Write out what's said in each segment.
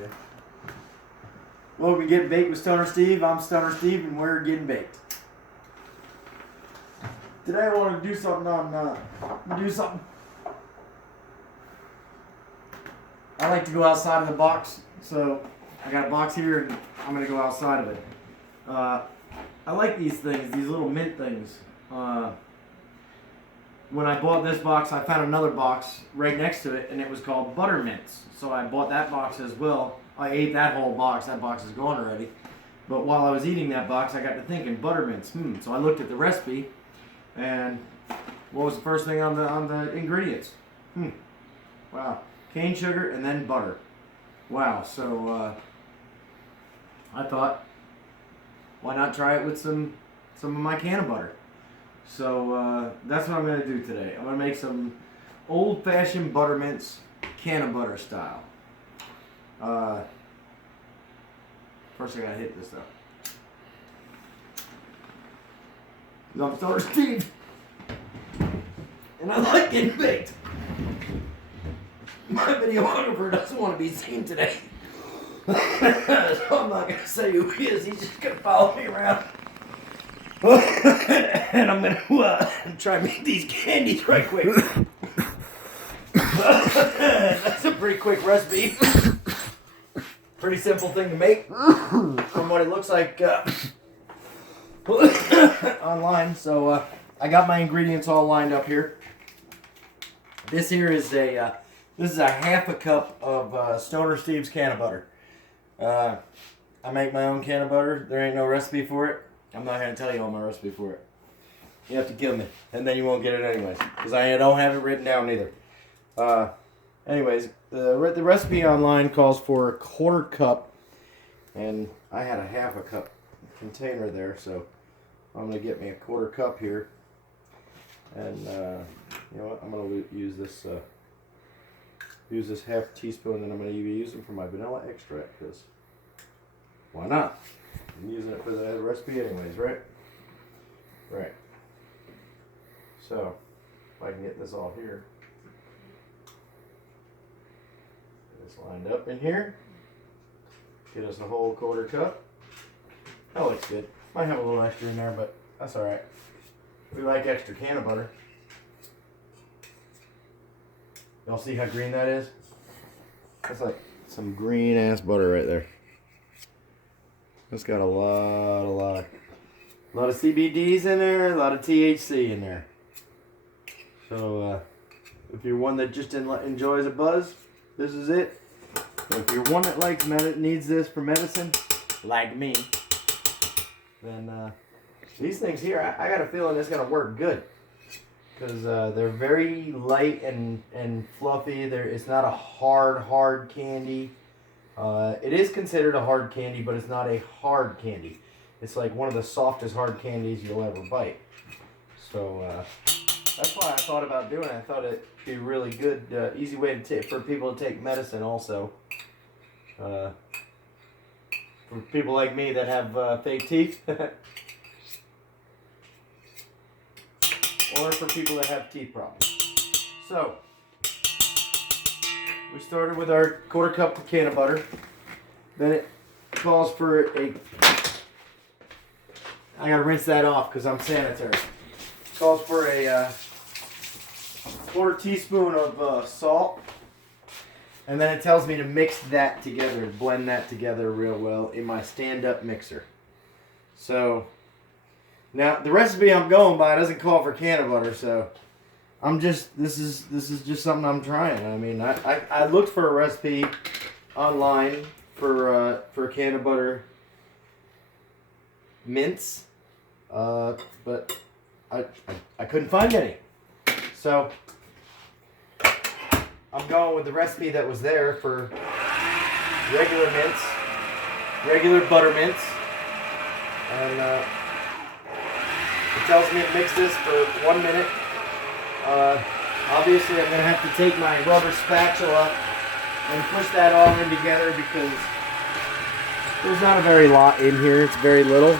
Yeah. Welcome to Getting Baked with Stoner Steve. I'm Stoner Steve, and we're getting baked. Today I want to do something I like to go outside of the box, so I got a box here, and I'm going to go outside of it. I like these things, these little mint things. When I bought this box, I found another box right next to it, and it was called Butter Mints. So I bought that box as well. I ate that whole box. That box is gone already. But while I was eating that box, I got to thinking, butter mints. So I looked at the recipe, and what was the first thing on the ingredients? Wow, cane sugar and then butter. Wow. So I thought, why not try it with some of my Canabutter? So that's what I'm going to do today. I'm going to make some old-fashioned butter mints, Canabutter style. First I got to hit this up. I'm Stoner Steve, and I like getting baked. My videographer doesn't want to be seen today, so I'm not going to say who he is. He's just going to follow me around. And I'm going to try and make these candies right quick. That's a pretty quick recipe. Pretty simple thing to make from what it looks like online. So I got my ingredients all lined up here. This here is a half a cup of Stoner Steve's Canabutter. I make my own Canabutter. There ain't no recipe for it. I'm not going to tell you all my recipe for it. You have to kill me, and then you won't get it anyways, because I don't have it written down either. Anyways, the recipe online calls for a 1/4 cup, and I had a half a cup container there, so I'm going to get me a 1/4 cup here. And you know what? I'm going to use this half teaspoon, and I'm going to be using for my vanilla extract, because why not? I'm using it for the recipe anyways, right? Right. So, if I can get this all here. Get this lined up in here. Get us a whole 1/4 cup. That looks good. Might have a little extra in there, but that's alright. We like extra Canabutter. Y'all see how green that is? That's like some green ass butter right there. It's got a lot of CBDs in there, a lot of THC in there. So if you're one that just enjoys a buzz, this is it. If you're one that needs this for medicine, like me, then these things here, I got a feeling it's gonna work good, because they're very light and fluffy. It's not a hard candy. It is considered a hard candy, but it's not a hard candy. It's like one of the softest hard candies you'll ever bite. So that's why I thought about doing it. I thought it'd be a really good, easy way for people to take medicine also. For people like me that have fake teeth. Or for people that have teeth problems. So, we started with our 1/4 cup of Canabutter. Then it calls for I gotta rinse that off because I'm sanitary. It calls for a 1/4 teaspoon of salt. And then it tells me to mix that together, blend that together real well in my stand-up mixer. So, now the recipe I'm going by doesn't call for Canabutter, so this is just something I'm trying. I mean, I looked for a recipe online for Canabutter mints, but I couldn't find any. So I'm going with the recipe that was there for regular mints, regular butter mints, and it tells me to mix this for 1 minute. Obviously, I'm going to have to take my rubber spatula and push that all in together because there's not a very lot in here. It's very little.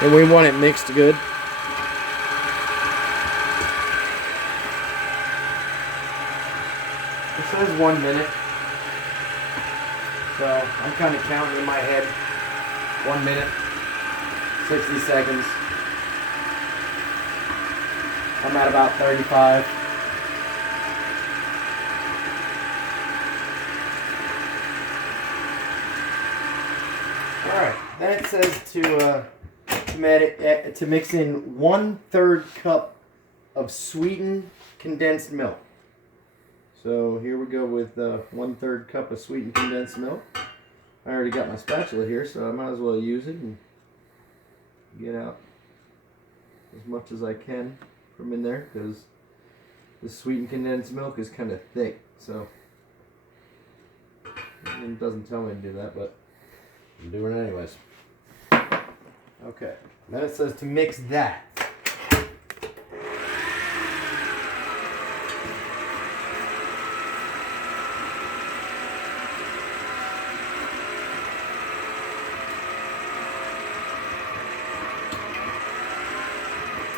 And we want it mixed good. It says 1 minute. So I'm kind of counting in my head. 1 minute, 60 seconds. I'm at about 35. Alright, then it says to mix in 1/3 cup of sweetened condensed milk. So here we go with 1/3 cup of sweetened condensed milk. I already got my spatula here, so I might as well use it and get out as much as I can from in there, because the sweetened condensed milk is kind of thick, so it doesn't tell me to do that, but I'm doing it anyways. Okay, then it says to mix that.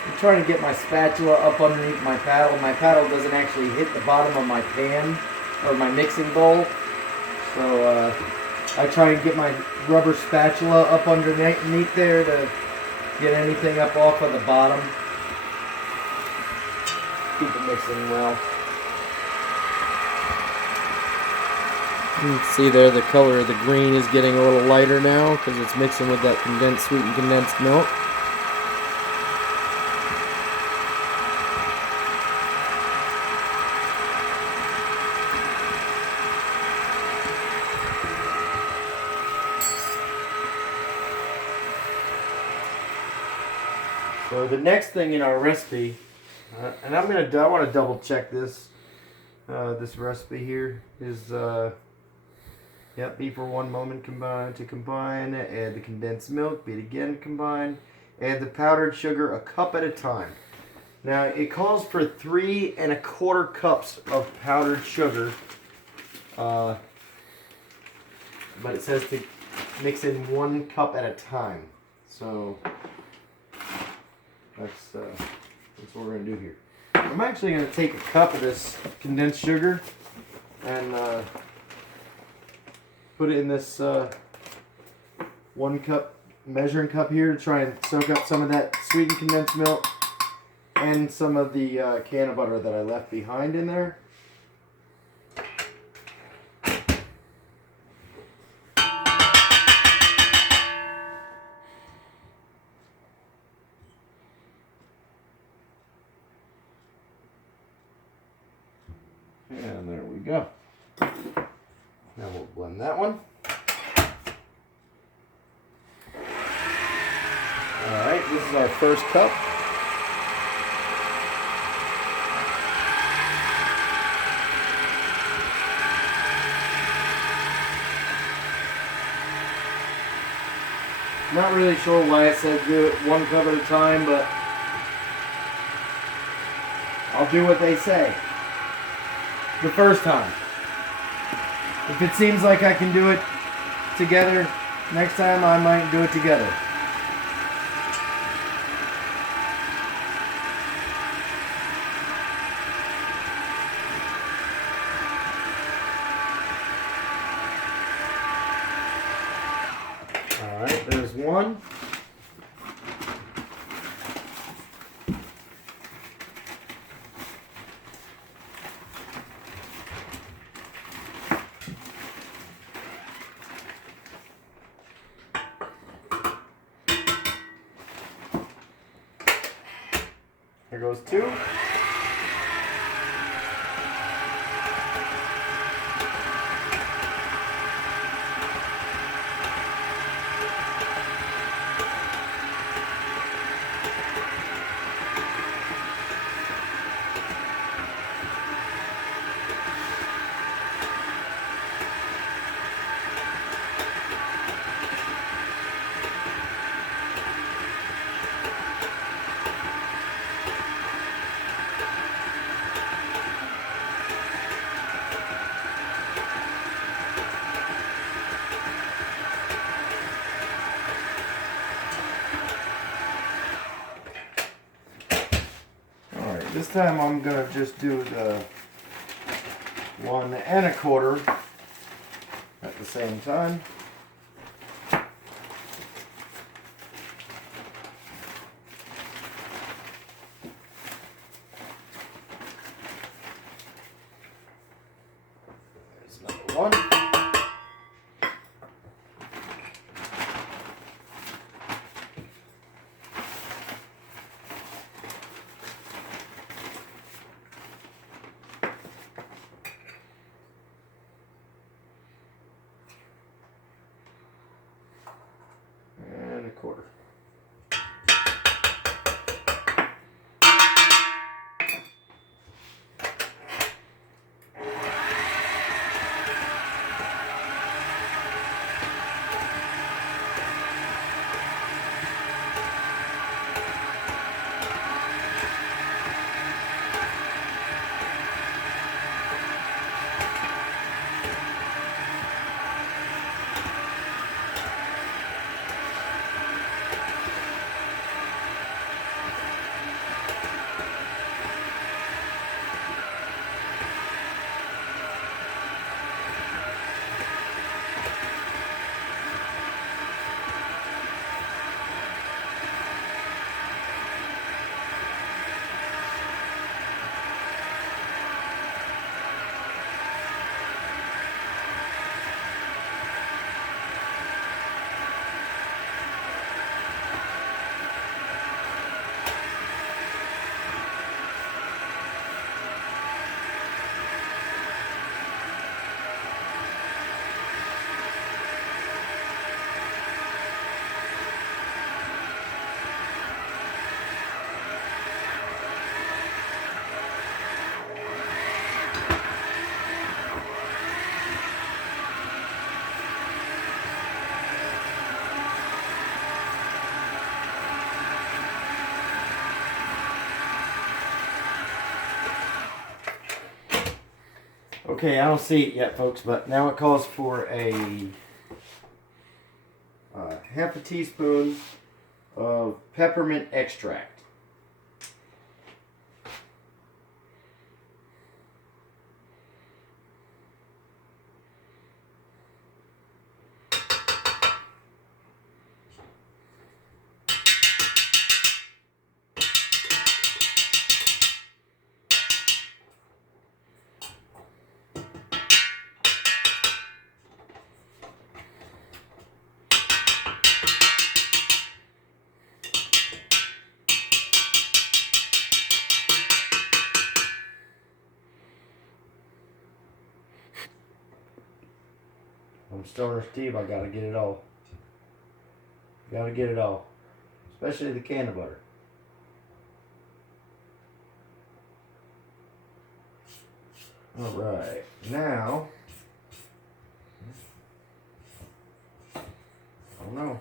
I'm trying to get my spatula up underneath my paddle. My paddle doesn't actually hit the bottom of my pan or my mixing bowl, so I try and get my rubber spatula up underneath there to get anything up off of the bottom. Keep it mixing well. You can see there the color of the green is getting a little lighter now because it's mixing with that sweetened condensed milk. So the next thing in our recipe, and I want to double check this. This recipe here is beat for 1 moment, combine, add the condensed milk, beat again, combine, add the powdered sugar a cup at a time. Now it calls for 3 1/4 cups of powdered sugar, but it says to mix in 1 cup at a time. So that's what we're going to do here. I'm actually going to take a cup of this condensed sugar and put it in this 1 cup measuring cup here to try and soak up some of that sweetened condensed milk and some of the Canabutter that I left behind in there. And there we go. Now we'll blend that one. Alright, this is our first cup. Not really sure why it said do it 1 cup at a time, but I'll do what they say. The first time. If it seems like I can do it together, next time I might do it together. Alright, there's one. Here goes 2. This time I'm going to just do 1 1/4 at the same time. There's number 1. And 1/4. Okay, I don't see it yet, folks, but now it calls for a half a teaspoon of peppermint extract. I'm Stoner Steve, I gotta get it all. Gotta get it all. Especially the Canabutter. Alright, now, oh no.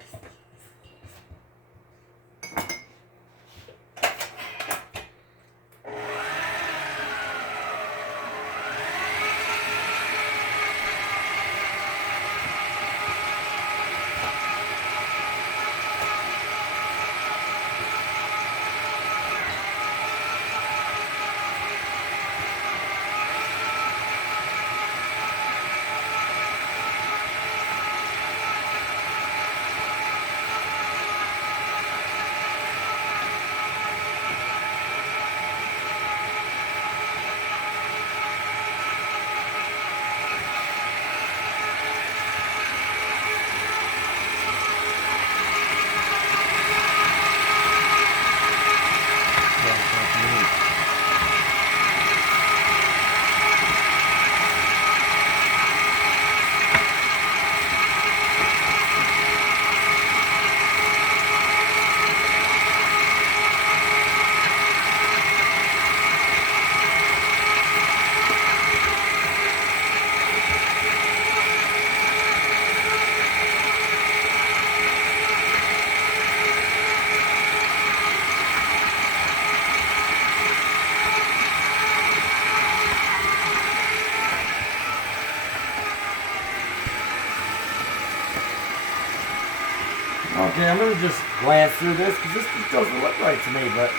Okay, I'm going to just glance through this because this just doesn't look right to me, but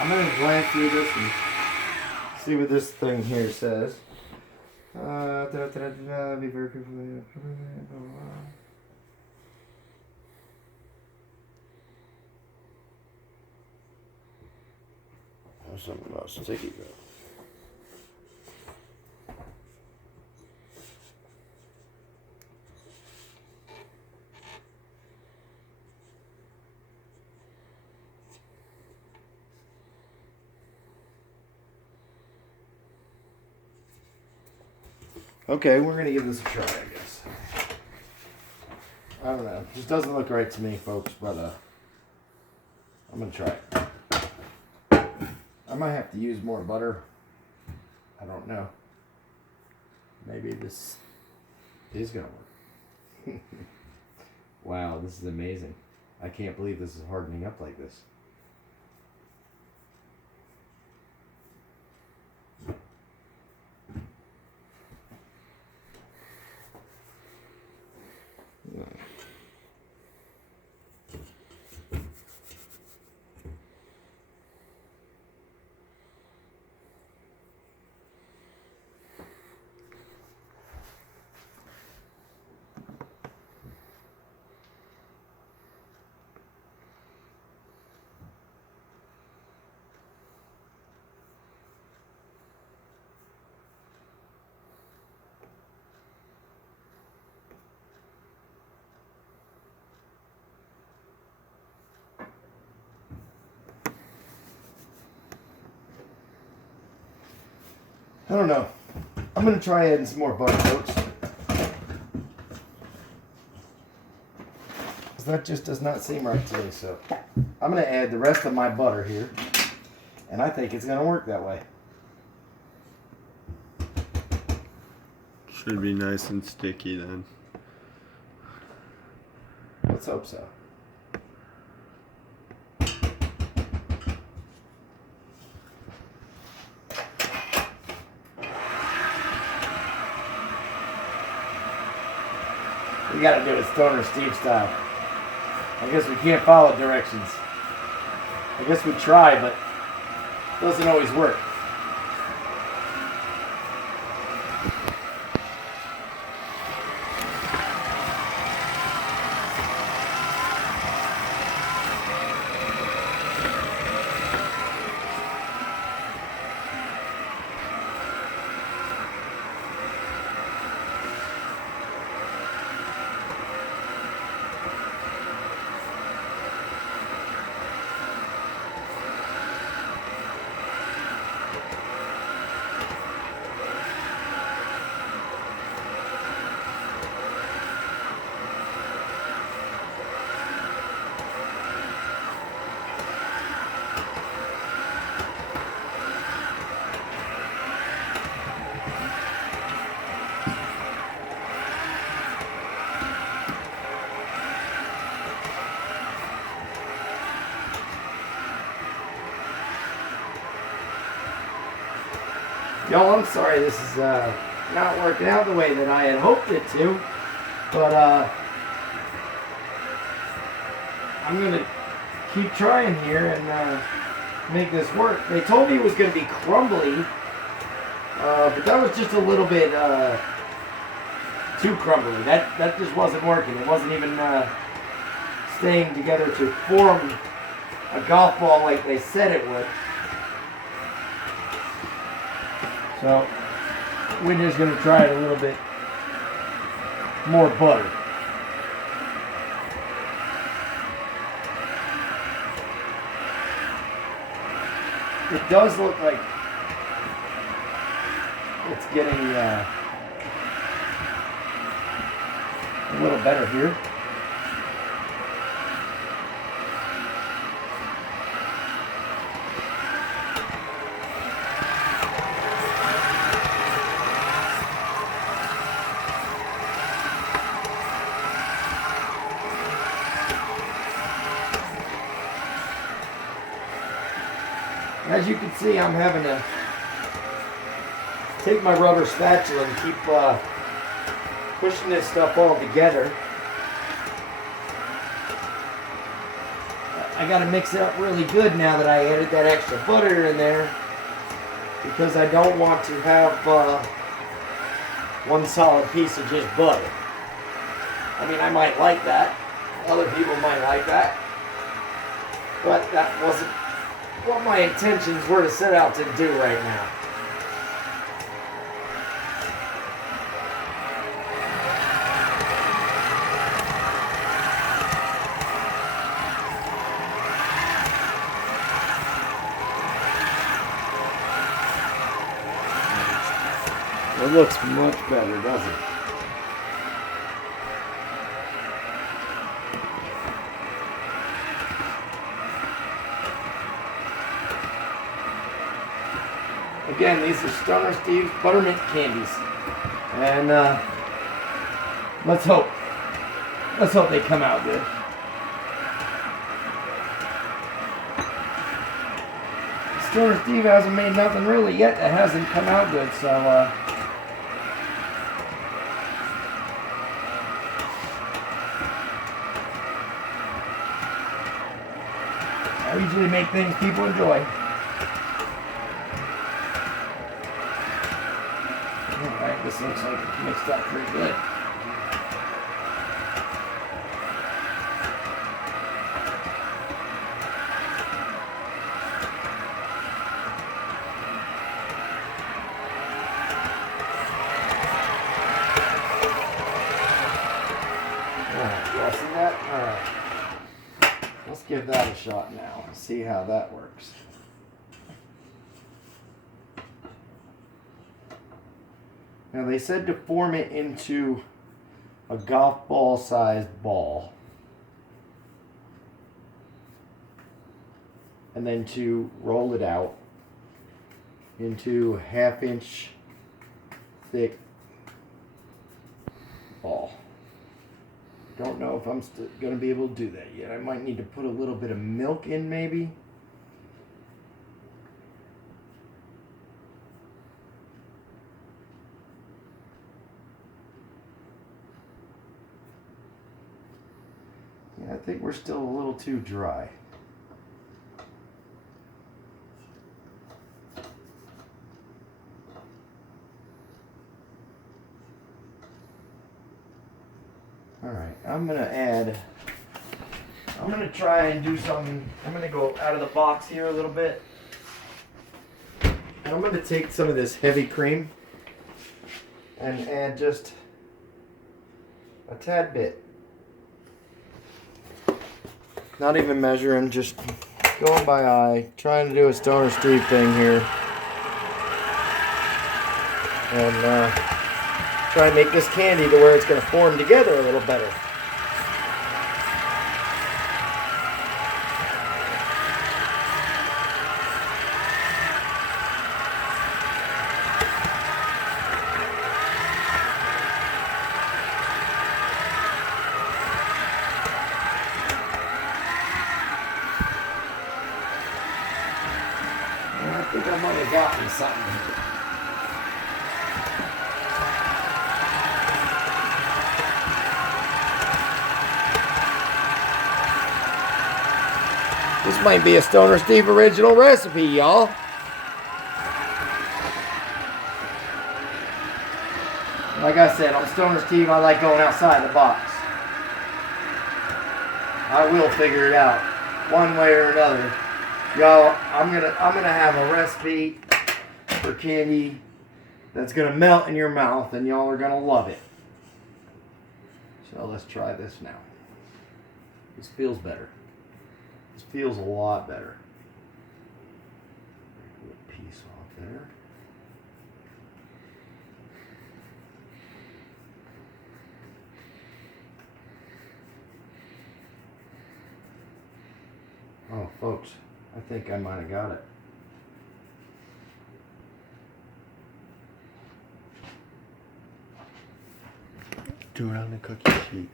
I'm going to glance through this and see what this thing here says. Be very careful. There's something about sticky though. Okay, we're gonna give this a try, I guess. I don't know. It just doesn't look right to me, folks, but I'm gonna try it. I might have to use more butter. I don't know. Maybe this is gonna work. Wow, this is amazing. I can't believe this is hardening up like this. I don't know. I'm going to try adding some more butter, folks. That just does not seem right to me, so I'm going to add the rest of my butter here, and I think it's going to work that way. Should be nice and sticky then. Let's hope so. We gotta do it Stoner Steve style. I guess we can't follow directions. I guess we try, but it doesn't always work. Y'all, I'm sorry this is not working out the way that I had hoped it to, but I'm going to keep trying here and make this work. They told me it was going to be crumbly, but that was just a little bit too crumbly. That just wasn't working. It wasn't even staying together to form a golf ball like they said it would. So we're just going to try it a little bit more butter. It does look like it's getting a little better here. As you can see, I'm having to take my rubber spatula and keep pushing this stuff all together. I got to mix it up really good now that I added that extra butter in there, because I don't want to have one solid piece of just butter. I mean, I might like that. Other people might like that. But that wasn't what my intentions were to set out to do right now. It looks much better, doesn't it? Again, these are Stoner Steve's Buttermint candies. And let's hope they come out good. Stoner Steve hasn't made nothing really yet that hasn't come out good, so I usually make things people enjoy. Alright, this looks like it's mixed up pretty good. Alright, you all see that? Alright. Let's give that a shot now and see how that works. Now they said to form it into a golf ball sized ball. And then to roll it out into a 1/2 inch thick ball. Don't know if I'm going to be able to do that yet. I might need to put a little bit of milk in maybe. I think we're still a little too dry. Alright, I'm going to try and do something. I'm going to go out of the box here a little bit. And I'm going to take some of this heavy cream and add just a tad bit. Not even measuring, just going by eye. Trying to do a Stoner Steve thing here. And try and make this candy to where it's going to form together a little better. I think I might have gotten something. This might be a Stoner Steve original recipe, y'all. Like I said, I'm Stoner Steve. I like going outside the box. I will figure it out one way or another. Y'all, I'm gonna have a recipe for candy that's gonna melt in your mouth, and y'all are gonna love it. So let's try this now. This feels better. This feels a lot better. Take a piece off there. Oh, folks. I think I might have got it. Do it on the cookie sheet.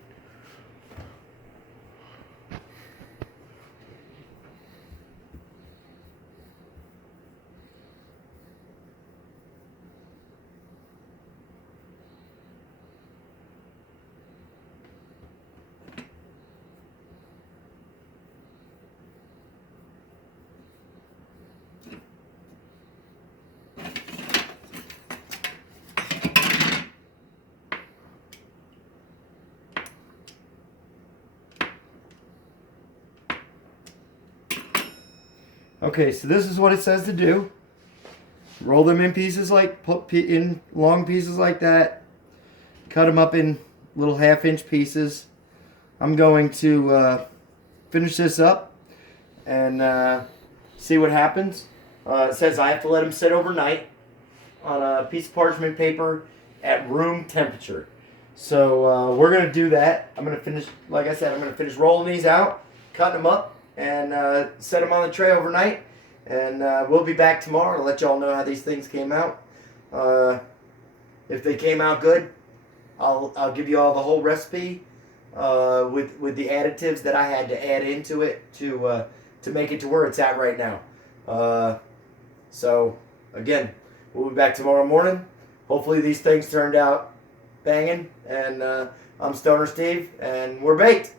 Okay, so this is what it says to do. Roll them in pieces in long pieces like that. Cut them up in little 1/2-inch pieces. I'm going to finish this up and see what happens. It says I have to let them sit overnight on a piece of parchment paper at room temperature. So we're going to do that. I'm going to finish, like I said, I'm going to finish rolling these out, cutting them up, and set them on the tray overnight. And we'll be back tomorrow to let y'all know how these things came out. If they came out good, I'll give you all the whole recipe with the additives that I had to add into it to make it to where it's at right now. So again, we'll be back tomorrow morning. Hopefully these things turned out banging. And I'm Stoner Steve, and we're baked.